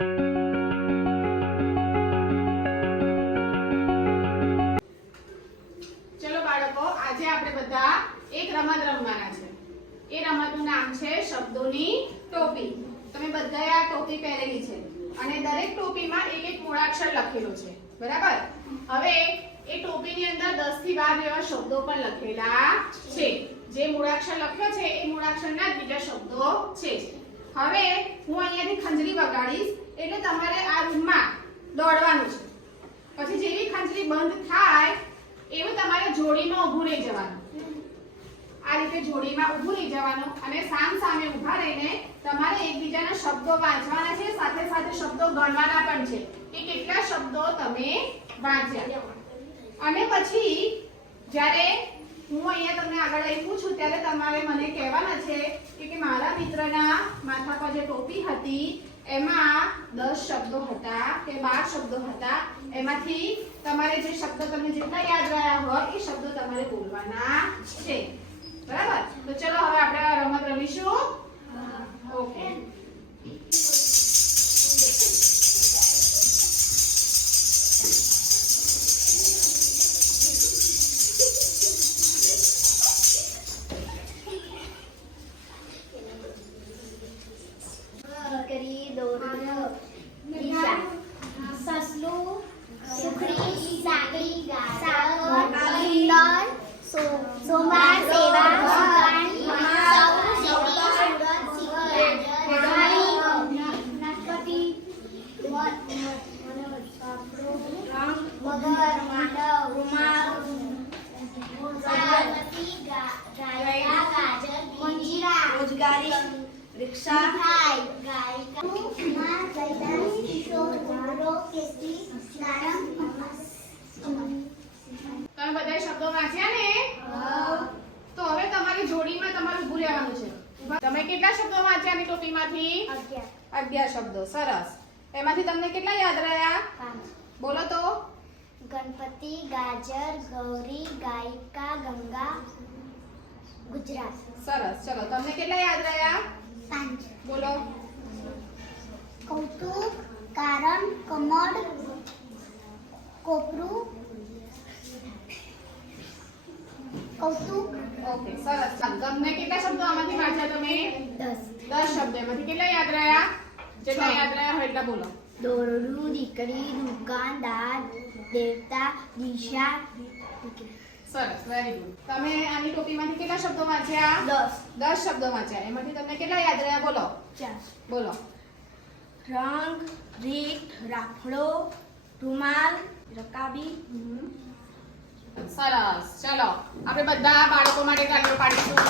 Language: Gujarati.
ચલો બાળકો, આજે આપણે બધા એક રમત રમવાના છે. એ રમતનું નામ છે શબ્દોની ટોપી. તમે બધાએ આ ટોપી પહેરેલી છે અને દરેક ટોપીમાં એક એક મૂળાક્ષર લખેલો છે. બરાબર? હવે એ ટોપીની અંદર 10 થી 12 એવા શબ્દો પણ લખેલા છે. જે મૂળાક્ષર લખ્યો છે, એ મૂળાક્ષરના બીજા શબ્દો છે. હવે હું અહીંયાથી ખંજરી વગાડીશ એટલે તમારે આ રૂમમાં દોડવાનું છે. પછી જેવી ખંજરી બંધ થાય, એવું તમારે જોડીમાં ઊભું રહી જવાનું. આ રીતે જોડીમાં ઊભું રહી જવાનું અને સામ સામે ઊભા રહીને તમારે એકબીજાના શબ્દો વાંચવાના છે, સાથે સાથે શબ્દો ગણવાના પણ છે. કે કેટલા શબ્દો તમે વાંચ્યા. અને પછી જ્યારે હું અહીંયા તમને આગળ આવી છું ત્યારે તમારે મને કહેવાના છે કે કે મારા મિત્રના માથા પર જે ટોપી હતી એમાં દસ શબ્દો હતા કે બાર શબ્દો હતા. એમાંથી તમારે જે શબ્દો તમને જેટલા યાદ રહ્યા હોય એ શબ્દો તમારે બોલવાના છે. બરાબર? તો ચલો હવે આપણે રમત રમીશું. ઓકે માંડવ રૂમાલ રોજગારી રિક્ષા તમે બધા શબ્દો વાંચ્યા ને? તો હવે તમારી જોડીમાં તમારું ઊભું રહેવાનું છે. તમે કેટલા શબ્દો વાંચ્યા ની ટોપીમાંથી? અગિયાર. શબ્દો. સરસ. એમાંથી તમને કેટલા યાદ રહ્યા? બોલો તો. ગણપતિ ગાજર ગૌરી ગાયિકા ગંગા ગુજરાત. સરસ. ચલો તમને કેટલા યાદ રહ્યા? પાંચ. બોલો. કૌતુક કારણ કમળ કોપરું. કૌતુક. ઓકે સરસ. તમને કેટલા શબ્દો આમાંથી વાંચ્યા તમે? દસ. દસ શબ્દો. એમાંથી કેટલા યાદ રહ્યા? જેટલા યાદ રહ્યા હોય એટલા બોલો. દોરડું દીકરી દુકાનદાર દેવતા દિશા સરસ વેરી ગુડ તમે આની ટોપીમાંથી કેટલા શબ્દો વાંચ્યા? દસ. દસ શબ્દો વાંચ્યા. એમાંથી તમને કેટલા યાદ રહ્યા? બોલો. ચાર. બોલો. રંગ રીત રાફડો રૂમાલ રકાબી. સરસ. ચલો. આપણે બધા બાળકો માટે તાળીઓ પાડીશું.